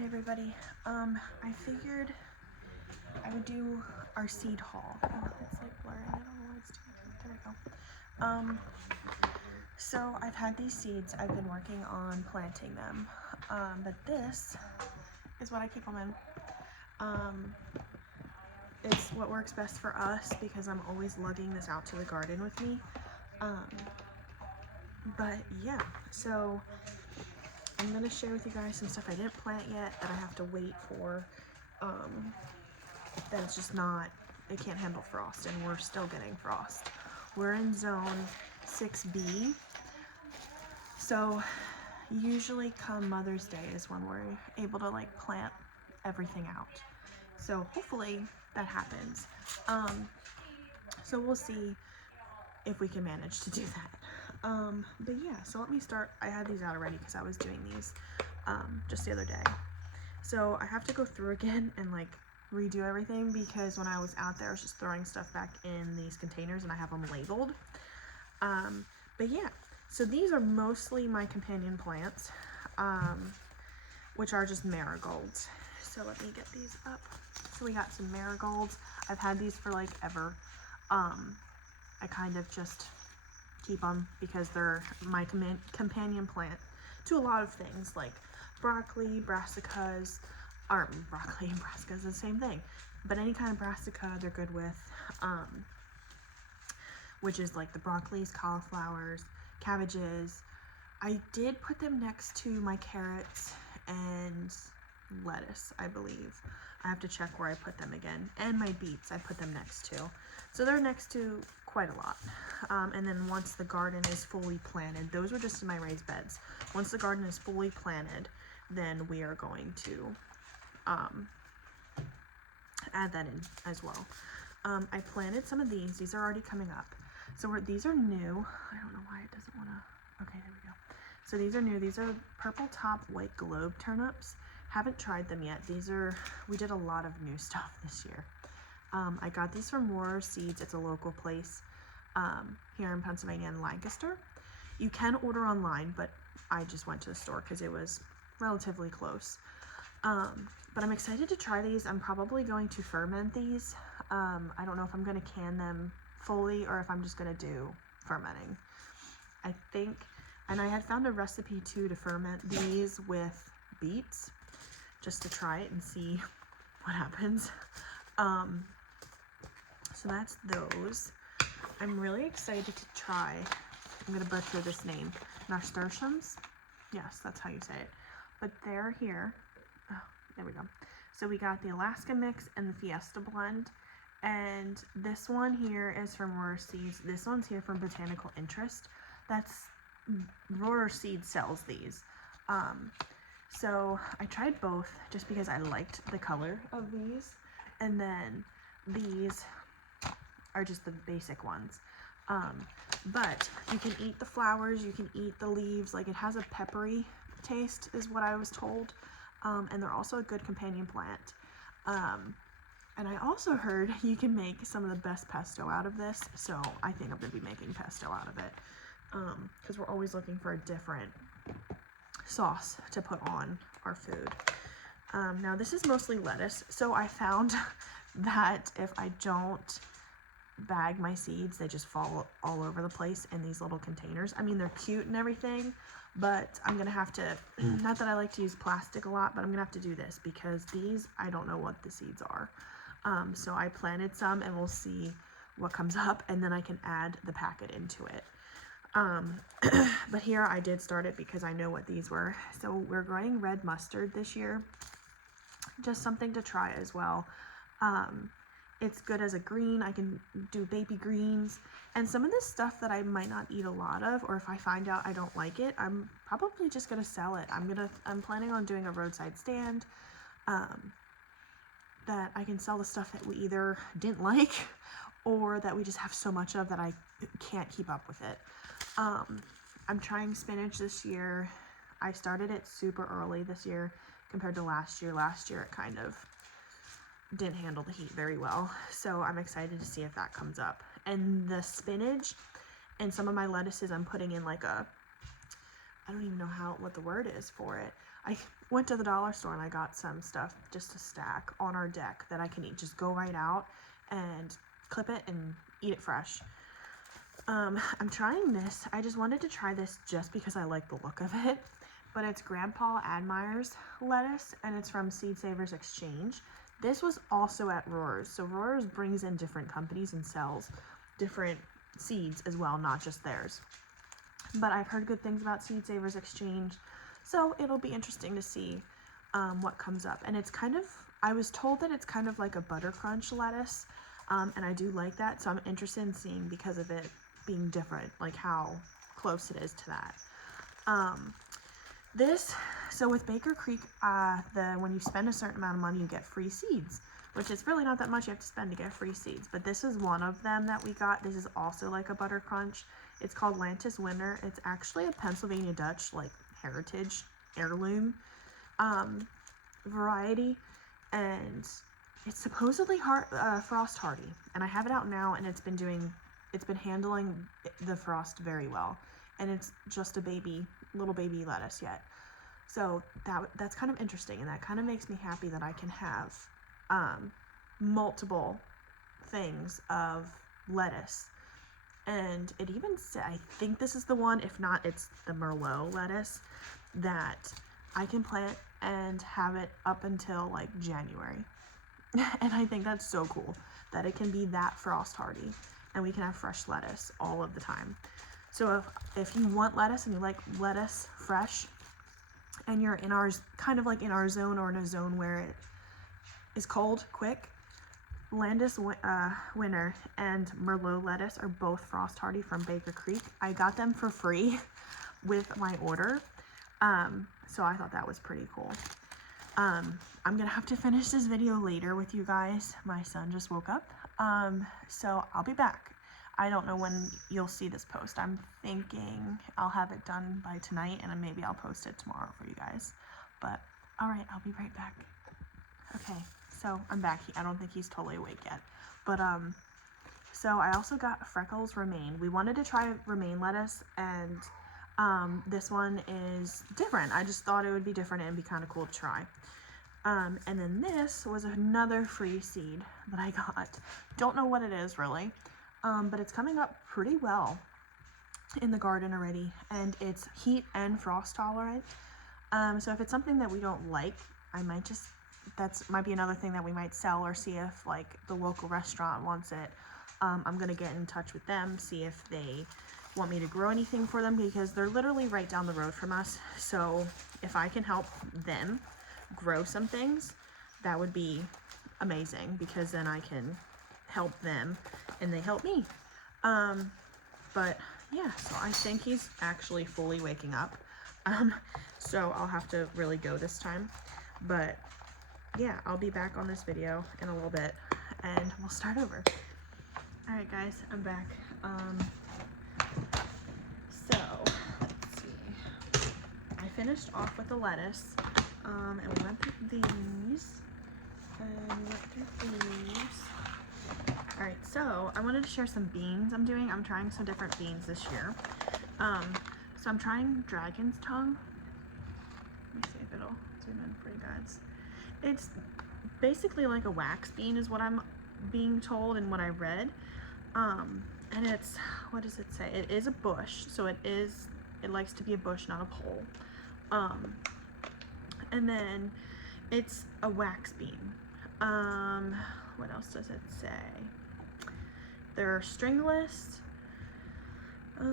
Hi everybody. I figured I would do our seed haul. Oh, it's like blurry. I don't know why it's doing that. There we go. So I've had these seeds. I've been working on planting them. But this is what I keep them in. It's what works best for us because I'm always lugging this out to the garden with me. But yeah, so I'm gonna share with you guys some stuff I didn't plant yet that I have to wait for. That it's just not, it can't handle frost, and we're still getting frost. We're in zone 6B, so usually come Mother's Day is when we're able to like plant everything out. So hopefully that happens. So we'll see if we can manage to do that. But yeah, so let me start. I had these out already because I was doing these just the other day. So I have to go through again and like redo everything because when I was out there I was just throwing stuff back in these containers and I have them labeled. But yeah, so these are mostly my companion plants, which are just marigolds. So let me get these up. So we got some marigolds. I've had these for like ever. I kind of just keep them because they're my companion plant to a lot of things like broccoli, brassicas, or broccoli and brassica is the same thing, but any kind of brassica they're good with, which is like the broccolis, cauliflowers, cabbages. I did put them next to my carrots and lettuce, I believe. I have to check where I put them again. And my beets I put them next to. So they're next to quite a lot. And then once the garden is fully planted, those were just in my raised beds. Once the garden is fully planted, then we are going to add that in as well. I planted some of these. These are already coming up. So these are new. I don't know why it doesn't want to. Okay, there we go. So these are new. These are purple top white globe turnips. Haven't tried them yet. We did a lot of new stuff this year. I got these from Rohrers Seeds. It's a local place here in Pennsylvania in Lancaster. You can order online, but I just went to the store because it was relatively close. But I'm excited to try these. I'm probably going to ferment these. I don't know if I'm going to can them fully or if I'm just going to do fermenting. I think, and I had found a recipe too to ferment these with beets just to try it and see what happens. So that's those. I'm really excited to try, I'm going to butcher this name, nasturtiums. Yes, that's how you say it. But they're here. Oh, there we go. So we got the Alaska mix and the Fiesta blend. And this one here is from Rohrers Seeds. This one's here from Botanical Interest. That's Rohrers Seeds sells these. So I tried both just because I liked the color of these. And then these are just the basic ones. But you can eat the flowers, you can eat the leaves. Like, it has a peppery taste is what I was told. And they're also a good companion plant. And I also heard you can make some of the best pesto out of this, so I think I'm going to be making pesto out of it, because we're always looking for a different sauce to put on our food. Now this is mostly lettuce, so I found that if I don't bag my seeds, they just fall all over the place in these little containers. I mean, they're cute and everything, but I'm gonna have to, not that I like to use plastic a lot, but I'm gonna have to do this because these, I don't know what the seeds are. So I planted some and we'll see what comes up, and then I can add the packet into it. But here I did start it because I know what these were. So we're growing red mustard this year, just something to try as well. It's good as a green. I can do baby greens, and some of this stuff that I might not eat a lot of, or if I find out I don't like it, I'm probably just gonna sell it. I'm planning on doing a roadside stand that I can sell the stuff that we either didn't like or that we just have so much of that I can't keep up with it. I'm trying spinach this year. I started it super early this year compared to last year. Last year it kind of didn't handle the heat very well, so I'm excited to see if that comes up. And the spinach and some of my lettuces I'm putting in like a, I don't even know what the word is for it. I went to the dollar store and I got some stuff just to stack on our deck that I can eat. Just go right out and clip it and eat it fresh. I'm trying this. I just wanted to try this just because I like the look of it. But it's Grandpa Admire's lettuce, and it's from Seed Savers Exchange. This was also at Rohrers. So Rohrers brings in different companies and sells different seeds as well, not just theirs. But I've heard good things about Seed Savers Exchange, so it'll be interesting to see what comes up. And it's kind of, I was told that it's kind of like a butter crunch lettuce, and I do like that, so I'm interested in seeing, because of it being different, like how close it is to that. So with Baker Creek, when you spend a certain amount of money, you get free seeds, which is really not that much you have to spend to get free seeds, but this is one of them that we got. This is also like a butter crunch. It's called Lantis Winter. It's actually a Pennsylvania Dutch, like, heritage heirloom variety, and it's supposedly frost hardy, and I have it out now, and it's been handling the frost very well, and it's just a little baby lettuce yet. So that's kind of interesting, and that kind of makes me happy that I can have multiple things of lettuce. And it even said, I think this is the one, if not, it's the Merlot lettuce, that I can plant and have it up until like January. And I think that's so cool that it can be that frost hardy, and we can have fresh lettuce all of the time. So if you want lettuce and you like lettuce fresh, and you're in kind of like in our zone, or in a zone where it is cold quick, Lantis Winter and Merlot lettuce are both frost hardy from Baker Creek. I got them for free with my order, so I thought that was pretty cool. I'm gonna have to finish this video later with you guys. My son just woke up, so I'll be back. I don't know when you'll see this post. I'm thinking I'll have it done by tonight, and then maybe I'll post it tomorrow for you guys. But all right, I'll be right back. Okay, so I'm back. I don't think he's totally awake yet. But so I also got Freckles romaine. We wanted to try romaine lettuce, and this one is different. I just thought it would be different and it'd be kind of cool to try. And then this was another free seed that I got. Don't know what it is really, but it's coming up pretty well in the garden already, and it's heat and frost tolerant. So if it's something that we don't like, I might just, might be another thing that we might sell, or see if like the local restaurant wants it. I'm gonna get in touch with them, see if they want me to grow anything for them, because they're literally right down the road from us. So if I can help them grow some things, that would be amazing, because then I can help them and they help me. But yeah, so I think he's actually fully waking up. So I'll have to really go this time. But yeah, I'll be back on this video in a little bit and we'll start over. Alright guys, I'm back. So let's see. I finished off with the lettuce, and we went through these, Alright, so I wanted to share some beans I'm trying some different beans this year. So I'm trying dragon's tongue. Let me see if it'll zoom in for you guys. It's basically like a wax bean is what I'm being told and what I read. And it's, what does it say? It is a bush, so it likes to be a bush, not a pole. And then it's a wax bean. What else does it say? They're stringless. Let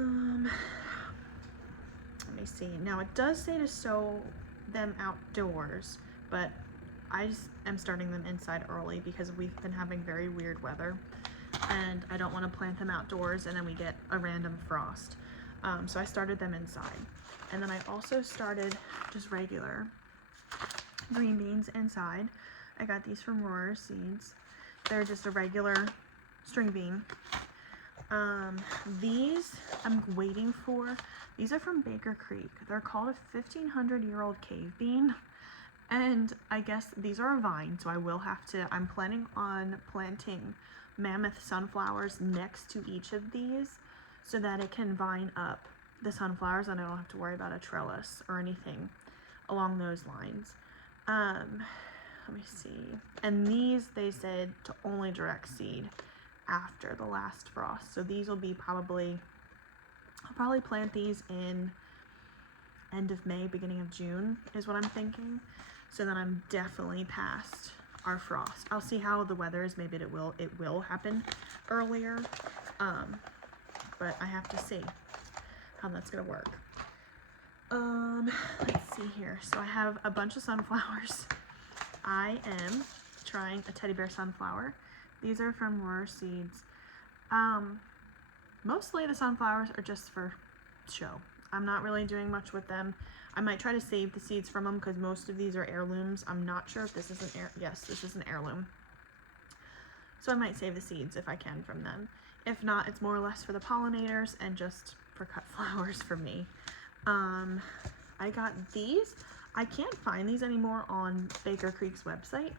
me see. Now it does say to sow them outdoors, but I just am starting them inside early because we've been having very weird weather, and I don't want to plant them outdoors and then we get a random frost. So I started them inside, and then I also started just regular green beans inside. I got these from Rohrers seeds. They're just a regular string bean. These I'm waiting for. These are from Baker Creek. They're called a 1,500-year-old cave bean, and I guess these are a vine, so I will have to, I'm planning on planting mammoth sunflowers next to each of these so that it can vine up the sunflowers and I don't have to worry about a trellis or anything along those lines. Let me see. And these, they said to only direct seed after the last frost. So these will be I'll probably plant these in end of May, beginning of June is what I'm thinking. So then I'm definitely past our frost. I'll see how the weather is. Maybe it will happen earlier. But I have to see how that's gonna work. Let's see here. So I have a bunch of sunflowers. I am trying a teddy bear sunflower. These are from Rohrers seeds. Mostly the sunflowers are just for show. I'm not really doing much with them. I might try to save the seeds from them because most of these are heirlooms. I'm not sure if this is yes, this is an heirloom. So I might save the seeds if I can from them. If not, it's more or less for the pollinators and just for cut flowers for me. I got these. I can't find these anymore on Baker Creek's website,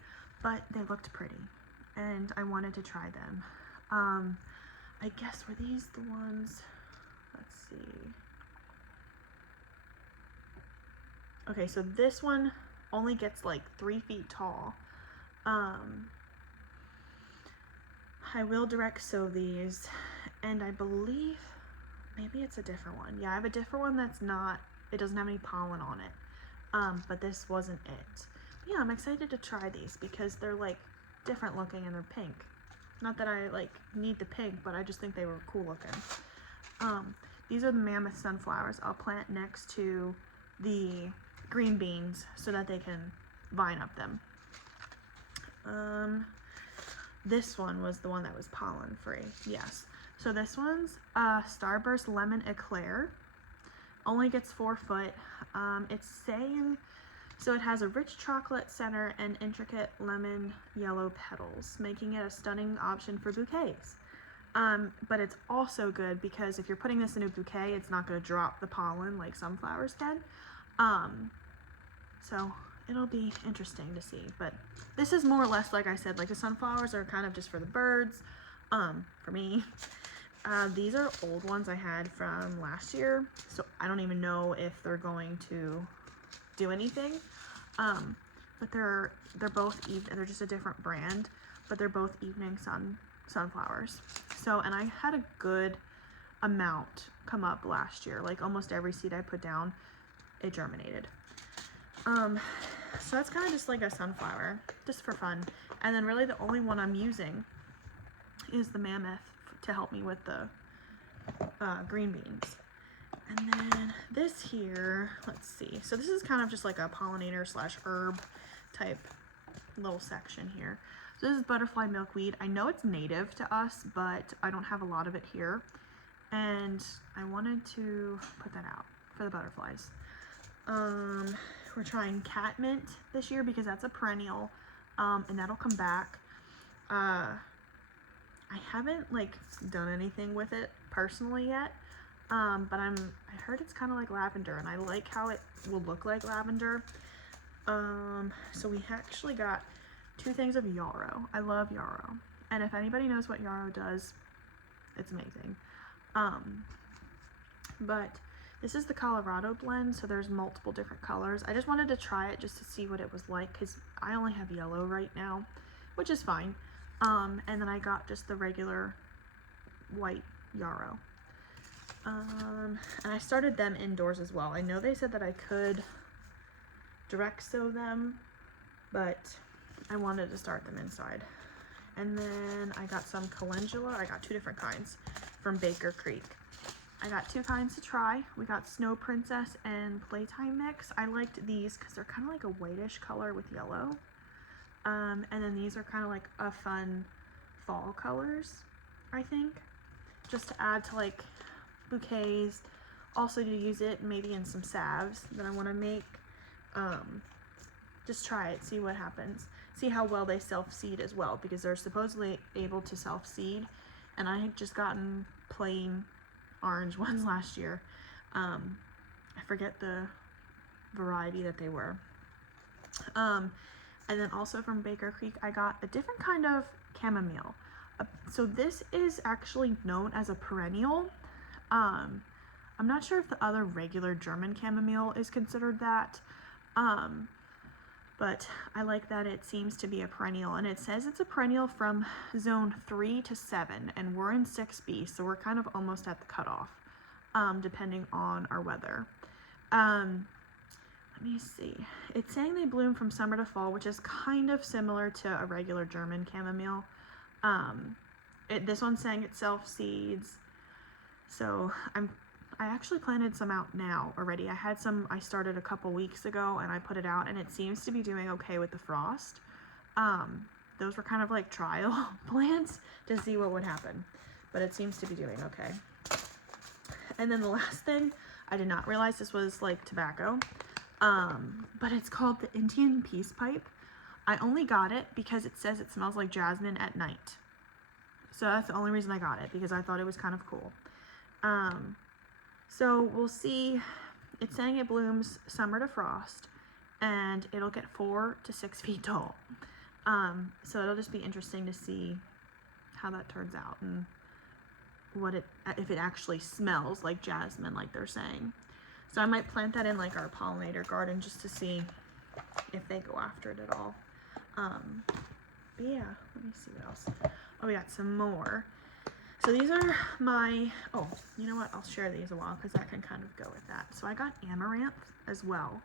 but they looked pretty and I wanted to try them. I guess were these the ones? Let's see. Okay, so this one only gets like 3 feet tall. I will direct sow these, and I believe maybe it's a different one. Yeah, I have a different one that's not, it doesn't have any pollen on it. But this wasn't it. But yeah, I'm excited to try these because they're like different looking and they're pink. Not that I like need the pink, but I just think they were cool looking. These are the mammoth sunflowers. I'll plant next to the green beans so that they can vine up them. This one was the one that was pollen free. Yes. So this one's Starburst Lemon Eclair. Only gets 4 foot. It's saying, so it has a rich chocolate center and intricate lemon yellow petals, making it a stunning option for bouquets. But it's also good because if you're putting this in a bouquet, it's not going to drop the pollen like sunflowers can. So it'll be interesting to see. But this is more or less, like I said, like the sunflowers are kind of just for the birds, for me. These are old ones I had from last year, so I don't even know if they're going to do anything. But they're both they're just a different brand, but they're both evening sunflowers. So, and I had a good amount come up last year. Like almost every seed I put down, it germinated. So that's kind of just like a sunflower, just for fun. And then really the only one I'm using is the mammoth to help me with the green beans. And then this here, let's see. So this is kind of just like a pollinator / herb type little section here. So this is butterfly milkweed. I know it's native to us, but I don't have a lot of it here. And I wanted to put that out for the butterflies. We're trying catmint this year because that's a perennial, and that'll come back. I haven't like done anything with it personally yet, but I heard it's kind of like lavender, and I like how it will look like lavender. So we actually got 2 things of yarrow. I love yarrow, and if anybody knows what yarrow does, it's amazing. But this is the Colorado blend, so there's multiple different colors. I just wanted to try it just to see what it was like, because I only have yellow right now, which is fine. And then I got just the regular white yarrow. And I started them indoors as well. I know they said that I could direct sow them, but I wanted to start them inside. And then I got some calendula. I got 2 different kinds from Baker Creek. I got 2 kinds to try. We got Snow Princess and Playtime Mix. I liked these because they're kind of like a whitish color with yellow. And then these are kind of like a fun fall colors, I think. Just to add to like bouquets. Also to use it maybe in some salves that I want to make. Just try it, see what happens. See how well they self-seed as well, because they're supposedly able to self-seed. And I had just gotten plain orange ones last year. I forget the variety that they were. And then also from Baker Creek, I got a different kind of chamomile. So this is actually known as a perennial. I'm not sure if the other regular German chamomile is considered that. But I like that it seems to be a perennial, and it says it's a perennial from zone 3 to 7, and we're in 6B, so we're kind of almost at the cutoff, depending on our weather. Let me see. It's saying they bloom from summer to fall, which is kind of similar to a regular German chamomile. This one's saying it self-seeds, so I actually planted some out now already. I had some I started a couple weeks ago, and I put it out, and it seems to be doing okay with the frost. Those were kind of like trial plants to see what would happen, but it seems to be doing okay. And then the last thing, I did not realize this was like tobacco, but it's called the Indian Peace Pipe. I only got it because it says it smells like jasmine at night. So that's the only reason I got it, because I thought it was kind of cool. So we'll see. It's saying it blooms summer to frost, and it'll get 4 to 6 feet tall. So it'll just be interesting to see how that turns out, and if it actually smells like jasmine like they're saying. So I might plant that in like our pollinator garden just to see if they go after it at all. But yeah, let me see what else. Oh, we got some more. So these are my, oh, you know what? I'll share these a while because that can kind of go with that. So I got amaranth as well.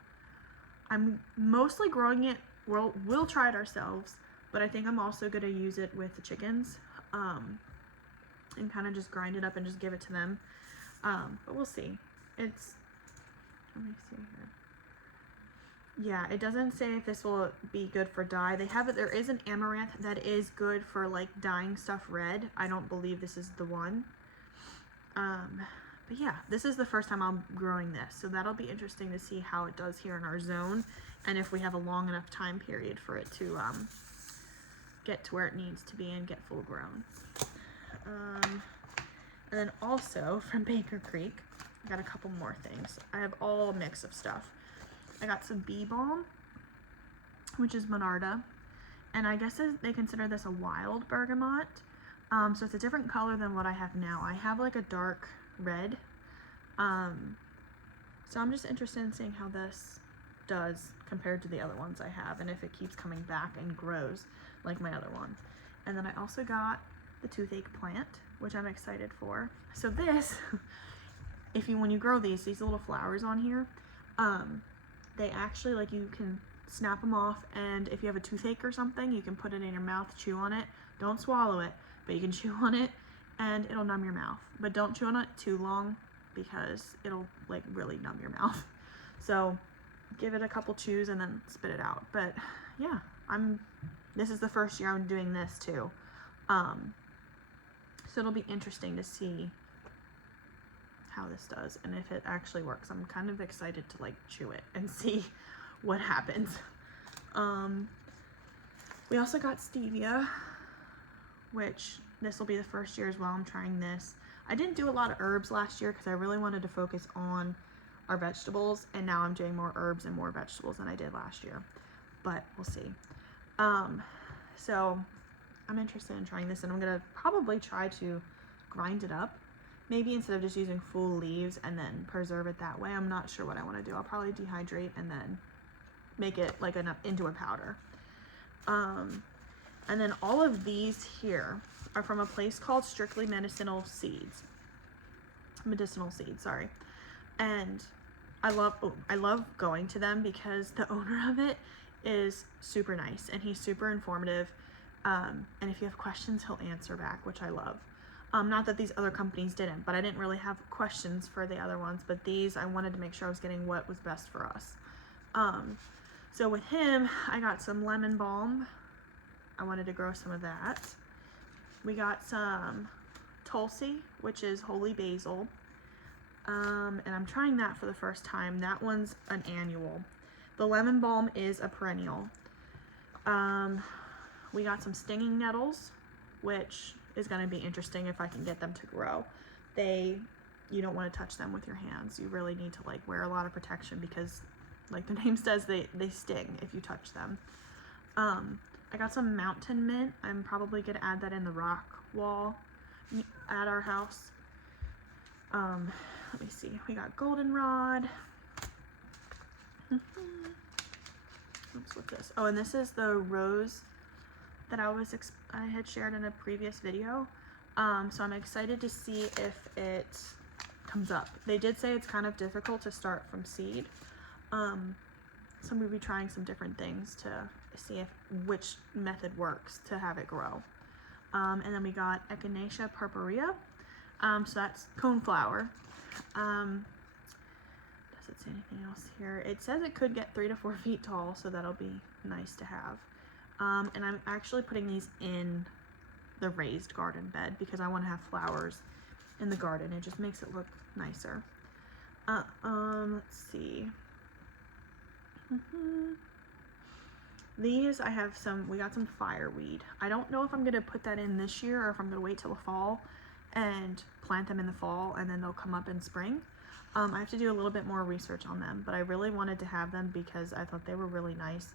I'm mostly growing it. We'll try it ourselves, but I think I'm also going to use it with the chickens, and kind of just grind it up and just give it to them. But we'll see. Let me see here. Yeah, it doesn't say if this will be good for dye. There is an amaranth that is good for like dyeing stuff red. I don't believe this is the one. But yeah, this is the first time I'm growing this, so that'll be interesting to see how it does here in our zone, and if we have a long enough time period for it to get to where it needs to be and get full grown. And then also from Baker Creek, I got a couple more things. I have all a mix of stuff. I got some bee balm, which is Monarda, and I guess they consider this a wild bergamot. So it's a different color than what I have now. I have like a dark red. So I'm just interested in seeing how this does compared to the other ones I have, and if it keeps coming back and grows like my other ones. And then I also got the toothache plant, which I'm excited for. So this, when you grow these little flowers on here, they actually, like, you can snap them off, and if you have a toothache or something, you can put it in your mouth, chew on it. Don't swallow it, but you can chew on it, and it'll numb your mouth. But don't chew on it too long, because it'll, like, really numb your mouth. So give it a couple chews and then spit it out. But yeah, this is the first year I'm doing this too. So it'll be interesting to see how this does and if it actually works. I'm kind of excited to like chew it and see what happens. We also got stevia, which this will be the first year as well. I'm trying this. I didn't do a lot of herbs last year because I really wanted to focus on our vegetables, and now I'm doing more herbs and more vegetables than I did last year, but we'll see. So I'm interested in trying this, and I'm gonna probably try to grind it up, maybe instead of just using full leaves and then preserve it that way. I'm not sure what I want to do. I'll probably dehydrate and then make it like into a powder. And then all of these here are from a place called Strictly Medicinal Seeds. Sorry. And I love going to them because the owner of it is super nice and he's super informative. And if you have questions, he'll answer back, which I love. Not that these other companies didn't, but I didn't really have questions for the other ones, but these, I wanted to make sure I was getting what was best for us. So with him, I got some lemon balm. I wanted to grow some of that. We got some Tulsi, which is holy basil. And I'm trying that for the first time. That one's an annual. The lemon balm is a perennial. We got some stinging nettles, which is going to be interesting if I can get them to grow. You don't want to touch them with your hands. You really need to like wear a lot of protection because, like the name says, they sting if you touch them. I got some mountain mint. I'm probably going to add that in the rock wall at our house. Let me see. We got goldenrod. oops, what's this? Oh, and this is the rose that I had shared in a previous video. So I'm excited to see if it comes up. They did say it's kind of difficult to start from seed. So I'm gonna be trying some different things to see which method works to have it grow. And then we got Echinacea purpurea. So that's coneflower. Does it say anything else here? It says it could get 3 to 4 feet tall, so that'll be nice to have. And I'm actually putting these in the raised garden bed because I want to have flowers in the garden. It just makes it look nicer. Let's see. These we got some fireweed. I don't know if I'm gonna put that in this year or if I'm gonna wait till the fall and plant them in the fall and then they'll come up in spring. I have to do a little bit more research on them, but I really wanted to have them because I thought they were really nice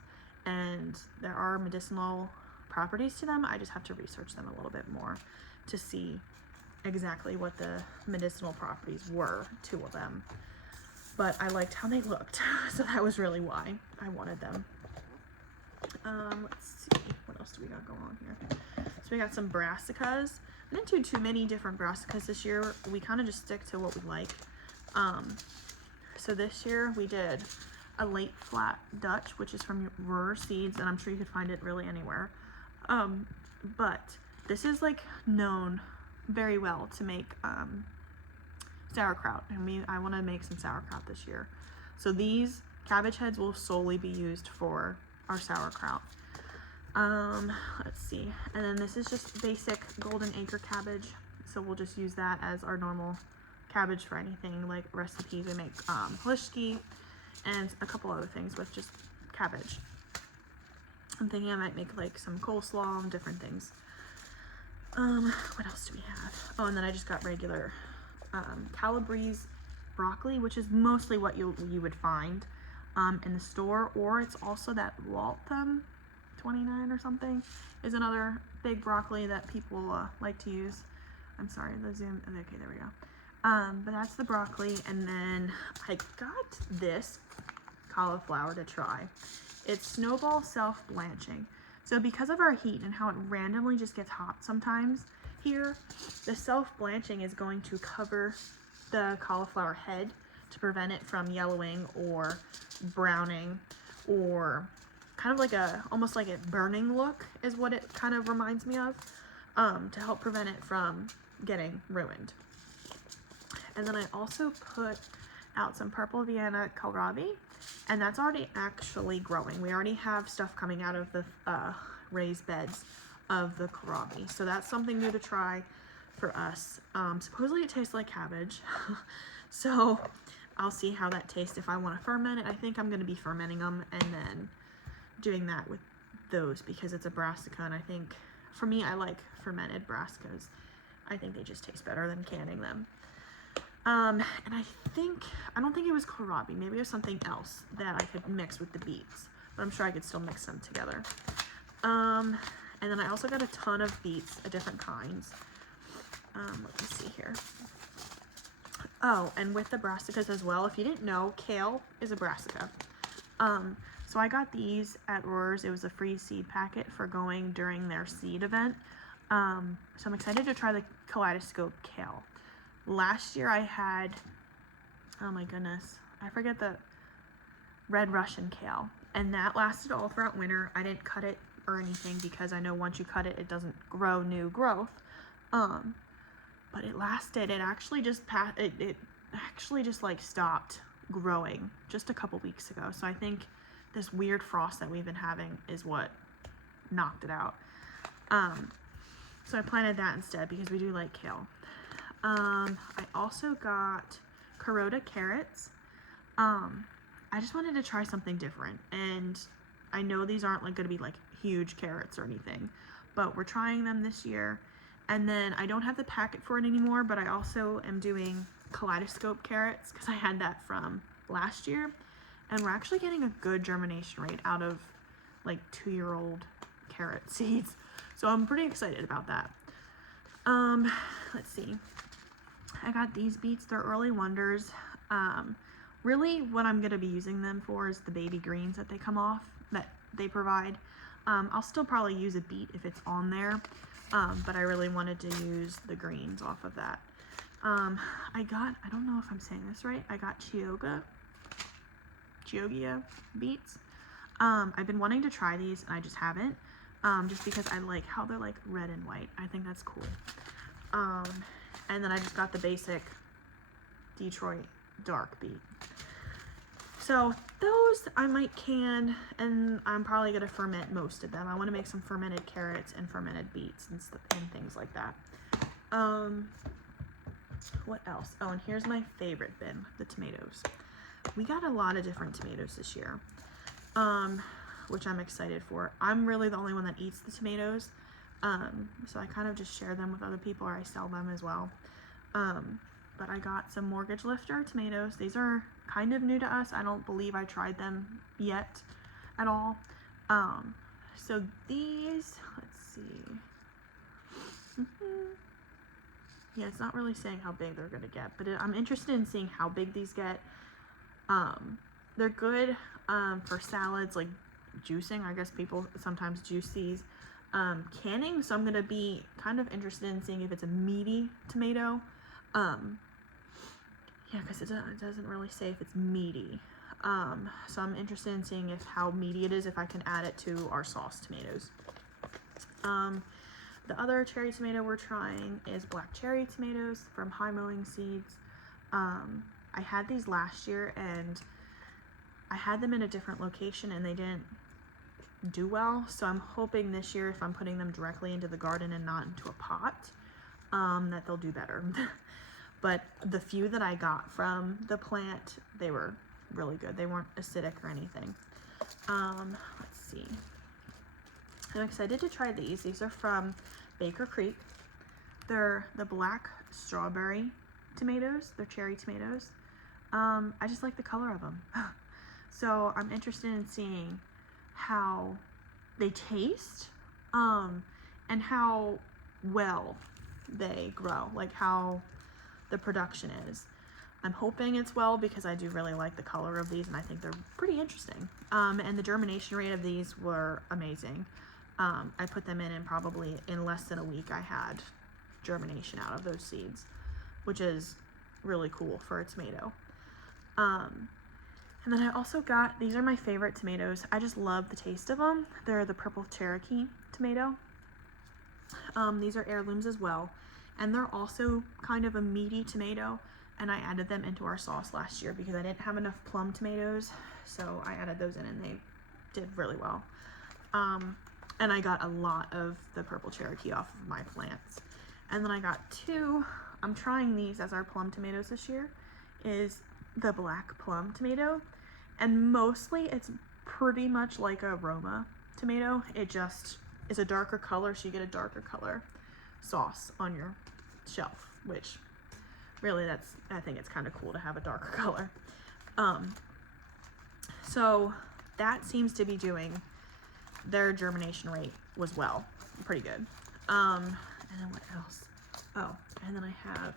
and there are medicinal properties to them. I just have to research them a little bit more to see exactly what the medicinal properties were to them. But I liked how they looked, so that was really why I wanted them. Let's see, what else do we got going on here? So we got some brassicas. I didn't do too many different brassicas this year. We kind of just stick to what we like. So this year we did a late flat Dutch, which is from Rohrers seeds, and I'm sure you could find it really anywhere. But this is like known very well to make sauerkraut, and I want to make some sauerkraut this year. So these cabbage heads will solely be used for our sauerkraut. Let's see, and then this is just basic golden acre cabbage, so we'll just use that as our normal cabbage for anything like recipes. We make hlischki and a couple other things with just cabbage. I'm thinking I might make like some coleslaw and different things. What else do we have? Oh, and then I just got regular Calabrese broccoli, which is mostly what you would find in the store, or it's also that Waltham 29 or something is another big broccoli that people like to use. I'm sorry, the zoom. Okay, there we go. But that's the broccoli, and then I got this cauliflower to try. It's Snowball Self-Blanching. So because of our heat and how it randomly just gets hot sometimes here, the self-blanching is going to cover the cauliflower head to prevent it from yellowing or browning, or kind of like almost like a burning look is what it kind of reminds me of, to help prevent it from getting ruined. And then I also put out some purple Vienna kohlrabi, and that's already actually growing. We already have stuff coming out of the raised beds of the kohlrabi, so that's something new to try for us. Supposedly it tastes like cabbage, so I'll see how that tastes if I want to ferment it. I think I'm going to be fermenting them and then doing that with those because it's a brassica, and I think for me I like fermented brassicas. I think they just taste better than canning them. And I don't think it was kohlrabi. Maybe it was something else that I could mix with the beets, but I'm sure I could still mix them together. And then I also got a ton of beets of different kinds. Let me see here. Oh, and with the brassicas as well, if you didn't know, kale is a brassica. So I got these at Rohrers. It was a free seed packet for going during their seed event. So I'm excited to try the kaleidoscope kale. Last year I had, oh my goodness, I forget the red Russian kale, and that lasted all throughout winter. I didn't cut it or anything because I know once you cut it, it doesn't grow new growth. But it lasted. It actually just it actually just like stopped growing just a couple weeks ago. So I think this weird frost that we've been having is what knocked it out. So I planted that instead because we do like kale. I also got Carota carrots. I just wanted to try something different, and I know these aren't like going to be like huge carrots or anything, but we're trying them this year. And then I don't have the packet for it anymore, but I also am doing kaleidoscope carrots because I had that from last year, and we're actually getting a good germination rate out of like 2-year-old carrot seeds, so I'm pretty excited about that. Let's see. I got these beets. They're early wonders. Really what I'm going to be using them for is the baby greens that they come off, that they provide. I'll still probably use a beet if it's on there, but I really wanted to use the greens off of that. I don't know if I'm saying this right, I got Chioggia beets. I've been wanting to try these and I just haven't, just because I like how they're like red and white. I think that's cool. And then I just got the basic Detroit dark beet. So those I might can, and I'm probably gonna ferment most of them. I want to make some fermented carrots and fermented beets and things like that. What else? Oh, and here's my favorite bin, the tomatoes. We got a lot of different tomatoes this year, which I'm excited for. I'm really the only one that eats the tomatoes, so I kind of just share them with other people, or I sell them as well. But I got some Mortgage Lifter tomatoes. These are kind of new to us. I don't believe I tried them yet at all. So these, let's see. Yeah, it's not really saying how big they're gonna get, but I'm interested in seeing how big these get. They're good for salads, like juicing. I guess people sometimes juice these. Canning, so I'm gonna be kind of interested in seeing if it's a meaty tomato. Yeah, because it doesn't really say if it's meaty. So I'm interested in seeing how meaty it is, if I can add it to our sauce tomatoes. The other cherry tomato we're trying is black cherry tomatoes from High Mowing Seeds. I had these last year and I had them in a different location and they didn't do well. So I'm hoping this year, if I'm putting them directly into the garden and not into a pot, that they'll do better. But the few that I got from the plant, they were really good. They weren't acidic or anything. Let's see. I'm excited to try these. These are from Baker Creek. They're the black strawberry tomatoes. They're cherry tomatoes. I just like the color of them. So I'm interested in seeing how they taste, and how well they grow, like how the production is. I'm hoping it's well, because I do really like the color of these and I think they're pretty interesting. And the germination rate of these were amazing. I put them in and probably in less than a week I had germination out of those seeds, which is really cool for a tomato. And then I also got, these are my favorite tomatoes. I just love the taste of them. They're the purple Cherokee tomato. These are heirlooms as well. And they're also kind of a meaty tomato. And I added them into our sauce last year because I didn't have enough plum tomatoes. So I added those in and they did really well. And I got a lot of the purple Cherokee off of my plants. And then I got two, I'm trying these as our plum tomatoes this year, is the black plum tomato. And mostly it's pretty much like a Roma tomato. It just is a darker color, so you get a darker color sauce on your shelf, which really I think it's kind of cool to have a darker color. So that seems to be doing, their germination rate was pretty good. And then what else? Oh, and then I have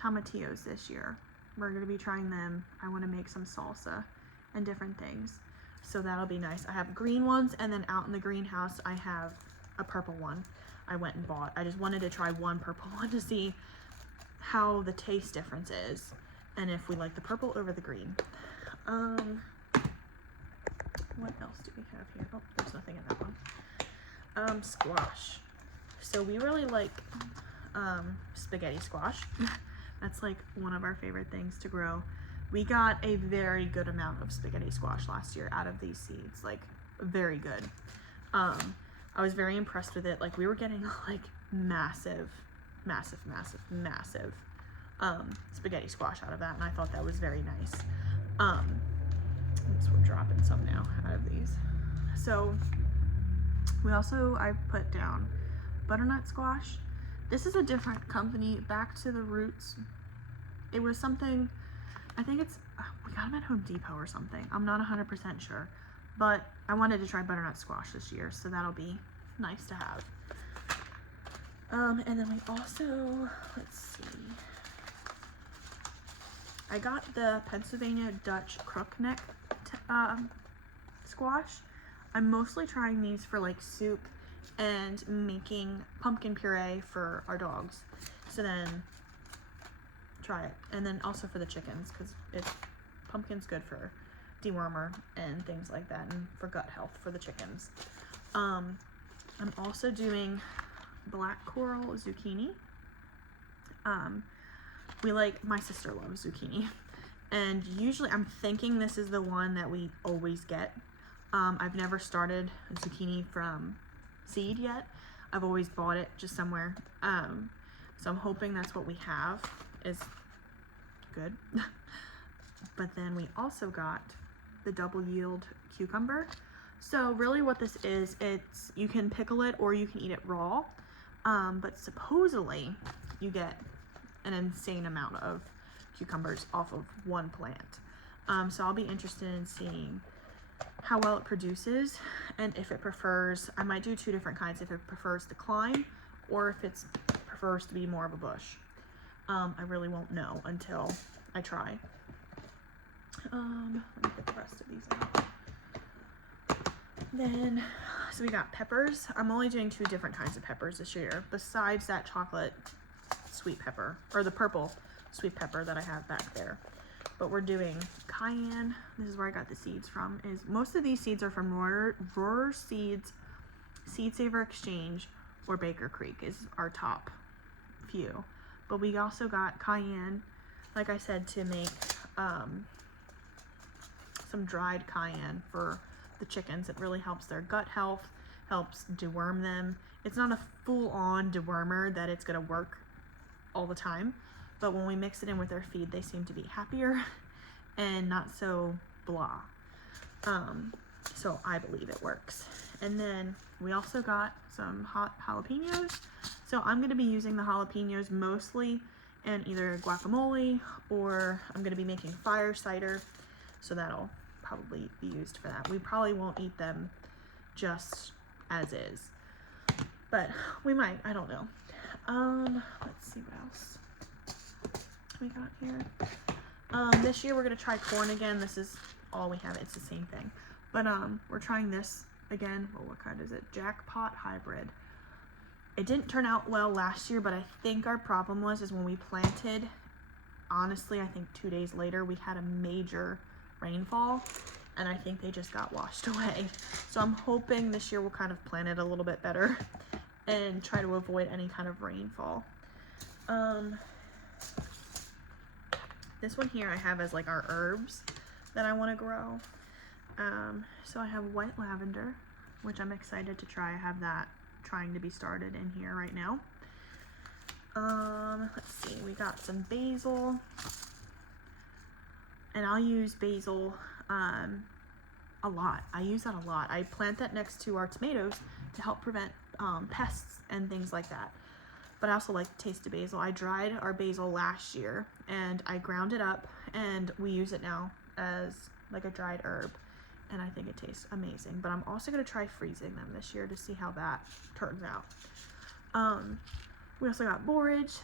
tomatillos this year. We're going to be trying them. I want to make some salsa and different things. So that'll be nice. I have green ones, and then out in the greenhouse I have a purple one I went and bought. I just wanted to try one purple one to see how the taste difference is and if we like the purple over the green. What else do we have here? Oh, there's nothing in that one. Squash. So we really like spaghetti squash. That's like one of our favorite things to grow. We got a very good amount of spaghetti squash last year out of these seeds, like very good. I was very impressed with it. Like we were getting like massive spaghetti squash out of that, and I thought that was very nice. So we're dropping some now out of these. So I put down butternut squash. This is a different company, Back to the Roots. It was something, I think it's, we got them at Home Depot or something. I'm not 100% sure, but I wanted to try butternut squash this year, so that'll be nice to have. And then we also, let's see, I got the Pennsylvania Dutch crookneck squash. I'm mostly trying these for like soup and making pumpkin puree for our dogs. So then try it. And then also for the chickens, because pumpkin's good for dewormer and things like that, and for gut health for the chickens. I'm also doing black coral zucchini. My sister loves zucchini, and usually I'm thinking this is the one that we always get. I've never started zucchini from seed yet. I've always bought it just somewhere. So I'm hoping that's what we have is good. But then we also got the double yield cucumber. So really what this is, you can pickle it or you can eat it raw. But supposedly you get an insane amount of cucumbers off of one plant. So I'll be interested in seeing how well it produces, and if it prefers, I might do 2 different kinds, if it prefers to climb or if it prefers to be more of a bush. I really won't know until I try. Let me get the rest of these out. Then, so we got peppers. I'm only doing 2 different kinds of peppers this year, besides that chocolate sweet pepper, or the purple sweet pepper that I have back there. But we're doing cayenne. This is where I got the seeds from. Most of these seeds are from Rohrers Seeds, Seed Saver Exchange, or Baker Creek is our top few. But we also got cayenne, like I said, to make some dried cayenne for the chickens. It really helps their gut health, helps deworm them. It's not a full-on dewormer that it's gonna work all the time, but when we mix it in with their feed, they seem to be happier and not so blah. So I believe it works. And then we also got some hot jalapenos. So I'm gonna be using the jalapenos mostly in either guacamole, or I'm gonna be making fire cider. So that'll probably be used for that. We probably won't eat them just as is, but we might, I don't know. Let's see what else we got here. This year we're gonna try corn again. This is all we have. It's the same thing, but we're trying this again. Well, what kind is it? Jackpot hybrid. It didn't turn out well last year, but I think our problem was when we planted, honestly, I think 2 days later we had a major rainfall, and I think they just got washed away. So I'm hoping this year we'll kind of plan it a little bit better and try to avoid any kind of rainfall. This one here I have as like our herbs that I want to grow. So I have white lavender, which I'm excited to try. I have that trying to be started in here right now. Let's see, we got some basil, and I'll use basil a lot. I use that a lot. I plant that next to our tomatoes to help prevent pests and things like that. But I also like the taste of basil. I dried our basil last year and I ground it up, and we use it now as like a dried herb, and I think it tastes amazing. But I'm also going to try freezing them this year to see how that turns out. We also got borage.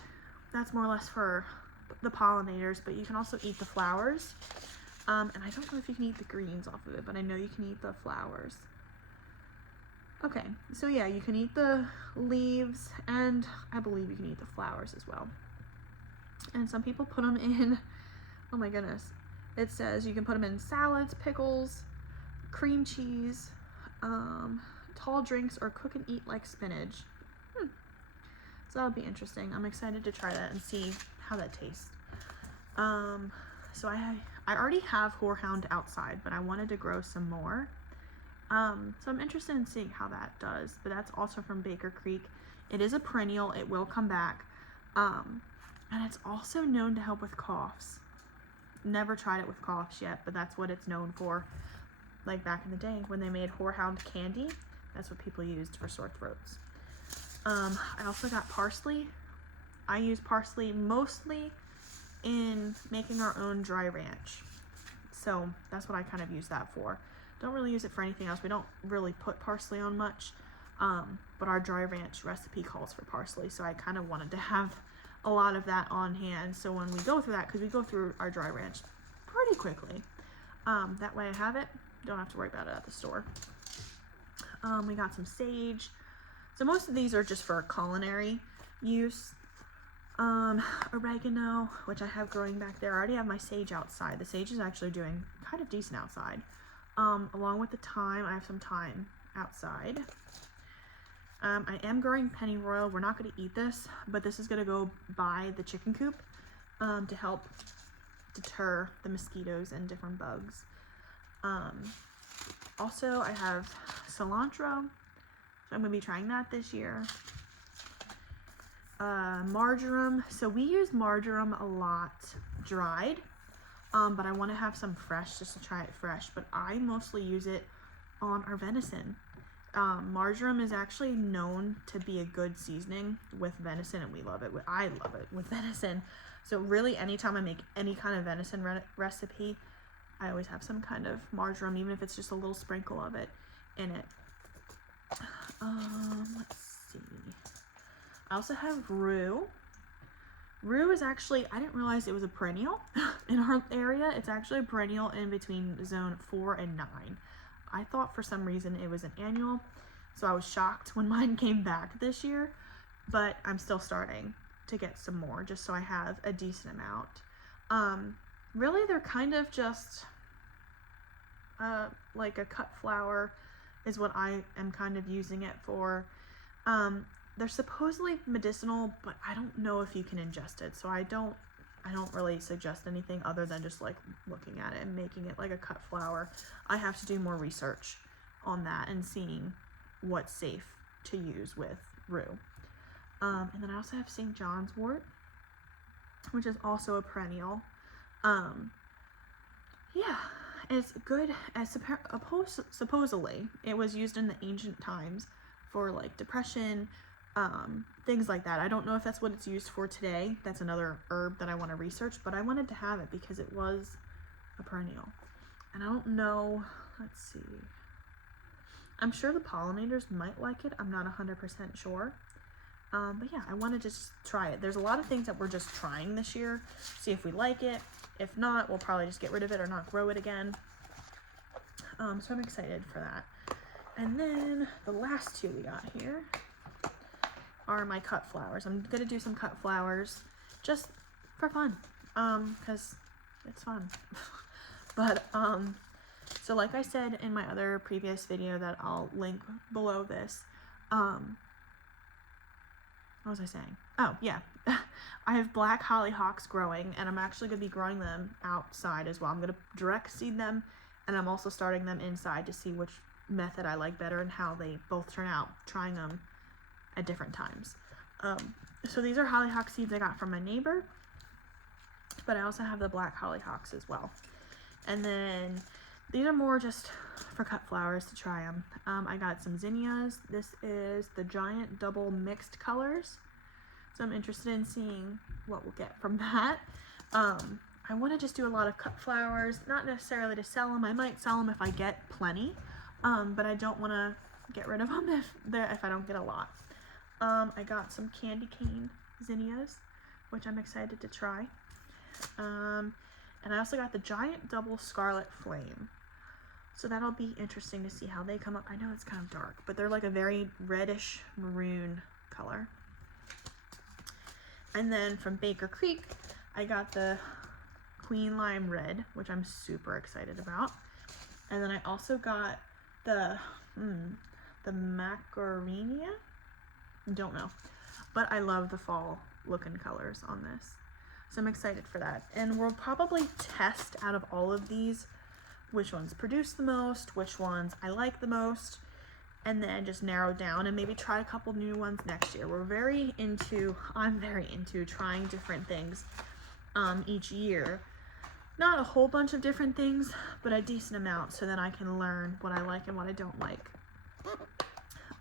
That's more or less for the pollinators, but you can also eat the flowers. And I don't know if you can eat the greens off of it, but I know you can eat the flowers. Okay, so yeah, you can eat the leaves, and I believe you can eat the flowers as well. And some people put them in, oh my goodness, it says you can put them in salads, pickles, cream cheese, tall drinks, or cook and eat like spinach. So that'll be interesting. I'm excited to try that and see how that tastes. So I already have horehound outside, but I wanted to grow some more. So I'm interested in seeing how that does, but that's also from Baker Creek. It is a perennial, it will come back. And it's also known to help with coughs. Never tried it with coughs yet, but that's what it's known for. Like back in the day when they made horehound candy, that's what people used for sore throats. I also got parsley. I use parsley mostly in making our own dry ranch. So that's what I kind of use that for. Don't really use it for anything else. We don't really put parsley on much, but our dry ranch recipe calls for parsley. So I kind of wanted to have a lot of that on hand. So when we go through that, because we go through our dry ranch pretty quickly, that way I have it. Don't have to worry about it at the store. We got some sage. So most of these are just for culinary use. Oregano, which I have growing back there. I already have my sage outside. The sage is actually doing kind of decent outside. Along with the thyme, I have some thyme outside. I am growing pennyroyal. We're not going to eat this, but this is going to go by the chicken coop to help deter the mosquitoes and different bugs. Also, I have cilantro, so I'm going to be trying that this year. Marjoram. So we use marjoram a lot dried, but I want to have some fresh just to try it fresh, but I mostly use it on our venison. Marjoram is actually known to be a good seasoning with venison, and we love it. I love it with venison. So really anytime I make any kind of venison recipe, I always have some kind of marjoram, even if it's just a little sprinkle of it in it. Let's see. I also have rue. Rue is actually, I didn't realize it was a perennial in our area. It's actually a perennial in between zone 4 and 9. I thought for some reason it was an annual, so I was shocked when mine came back this year, but I'm still starting to get some more just so I have a decent amount. Really, they're kind of just like a cut flower is what I am kind of using it for. They're supposedly medicinal, but I don't know if you can ingest it, so I don't really suggest anything other than just like looking at it and making it like a cut flower. I have to do more research on that and seeing what's safe to use with rue. And then I also have St. John's wort, which is also a perennial. Yeah, it's good as supposedly it was used in the ancient times for like depression, things like that. I don't know if that's what it's used for today. That's another herb that I want to research, but I wanted to have it because it was a perennial. And I don't know, let's see. I'm sure the pollinators might like it. I'm not 100% sure. But yeah, I want to just try it. There's a lot of things that we're just trying this year. See if we like it. If not, we'll probably just get rid of it or not grow it again. So I'm excited for that. And then the last two we got here are my cut flowers. I'm going to do some cut flowers just for fun, because it's fun. But, so like I said in my other previous video that I'll link below this, what was I saying? Oh, yeah. I have black hollyhocks growing, and I'm actually going to be growing them outside as well. I'm going to direct seed them, and I'm also starting them inside to see which method I like better and how they both turn out, trying them at different times. So these are hollyhock seeds I got from my neighbor, but I also have the black hollyhocks as well. And then these are more just for cut flowers to try them. I got some zinnias. This is the giant double mixed colors, so I'm interested in seeing what we'll get from that. I want to just do a lot of cut flowers, not necessarily to sell them. I might sell them if I get plenty, but I don't want to get rid of them if I don't get a lot. I got some candy cane zinnias, which I'm excited to try. And I also got the giant double scarlet flame. So that'll be interesting to see how they come up. I know it's kind of dark, but they're like a very reddish maroon color. And then from Baker Creek, I got the Queen Lime Red, which I'm super excited about. And then I also got the Macarenia? Don't know. But I love the fall looking colors on this. So I'm excited for that. And we'll probably test out of all of these which ones produce the most, which ones I like the most, and then just narrow down and maybe try a couple new ones next year. I'm very into trying different things each year. Not a whole bunch of different things, but a decent amount, so then I can learn what I like and what I don't like.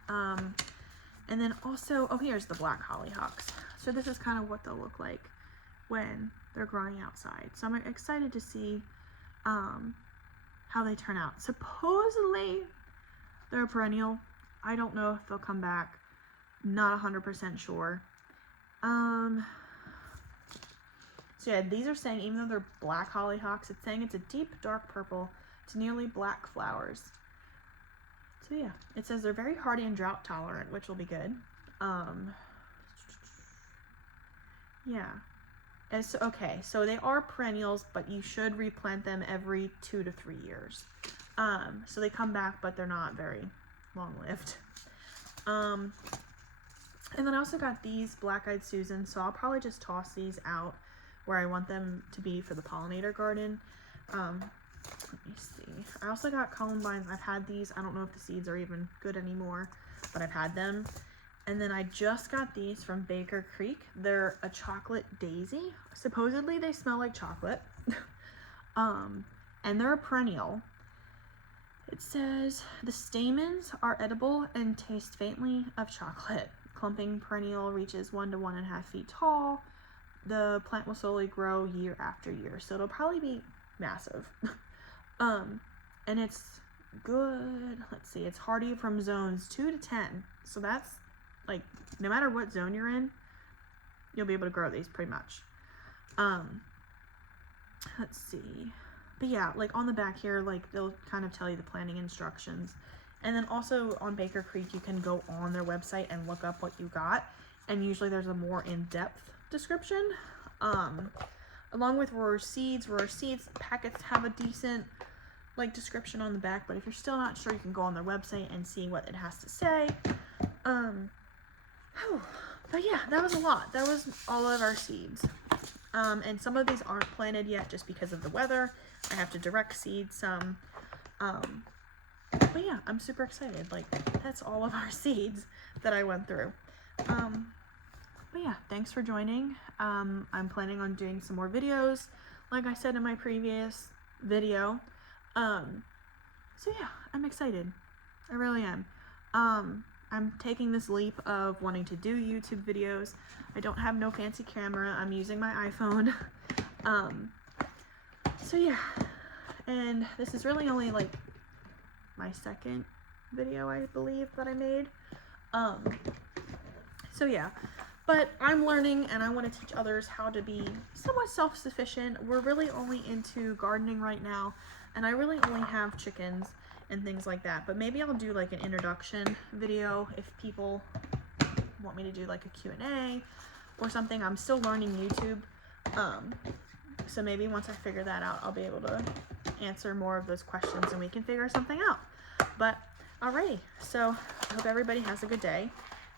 And then also, oh, here's the black hollyhocks. So this is kind of what they'll look like when they're growing outside. So I'm excited to see how they turn out. Supposedly they're a perennial. I don't know if they'll come back. Not 100% sure. So yeah, these are saying, even though they're black hollyhocks, it's saying it's a deep dark purple to nearly black flowers. So yeah, it says they're very hardy and drought tolerant, which will be good. Yeah. Okay, so they are perennials, but you should replant them every 2 to 3 years. So they come back, but they're not very long-lived. And then I also got these Black-Eyed Susan, so I'll probably just toss these out where I want them to be for the pollinator garden. Let me see. I also got columbines. I've had these. I don't know if the seeds are even good anymore, but I've had them. And then I just got these from Baker Creek. They're a chocolate daisy. Supposedly they smell like chocolate. And they're a perennial. It says the stamens are edible and taste faintly of chocolate. Clumping perennial reaches 1 to 1.5 feet tall. The plant will slowly grow year after year, so it'll probably be massive. And it's good. Let's see, it's hardy from zones 2 to 10. So that's like, no matter what zone you're in, you'll be able to grow these pretty much. Let's see. But yeah, like on the back here, like they'll kind of tell you the planting instructions. And then also on Baker Creek, you can go on their website and look up what you got. And usually there's a more in-depth description. Along with Rohrers seeds packets have a decent like description on the back, but if you're still not sure, you can go on their website and see what it has to say. But yeah, that was a lot. That was all of our seeds. And some of these aren't planted yet just because of the weather. I have to direct seed some. But yeah, I'm super excited. Like, that's all of our seeds that I went through. But yeah, thanks for joining. I'm planning on doing some more videos, like I said in my previous video. So yeah, I'm excited. I really am. I'm taking this leap of wanting to do YouTube videos. I don't have no fancy camera. I'm using my iPhone. So yeah, and this is really only like my second video, I believe, that I made. So yeah, but I'm learning and I want to teach others how to be somewhat self-sufficient. We're really only into gardening right now, and I really only have chickens and things like that. But maybe I'll do like an introduction video if people want me to do like a Q&A or something. I'm still learning YouTube. So maybe once I figure that out, I'll be able to answer more of those questions and we can figure something out. But alrighty, so I hope everybody has a good day,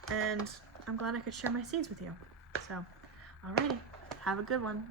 and I'm glad I could share my seeds with you. So alrighty, have a good one.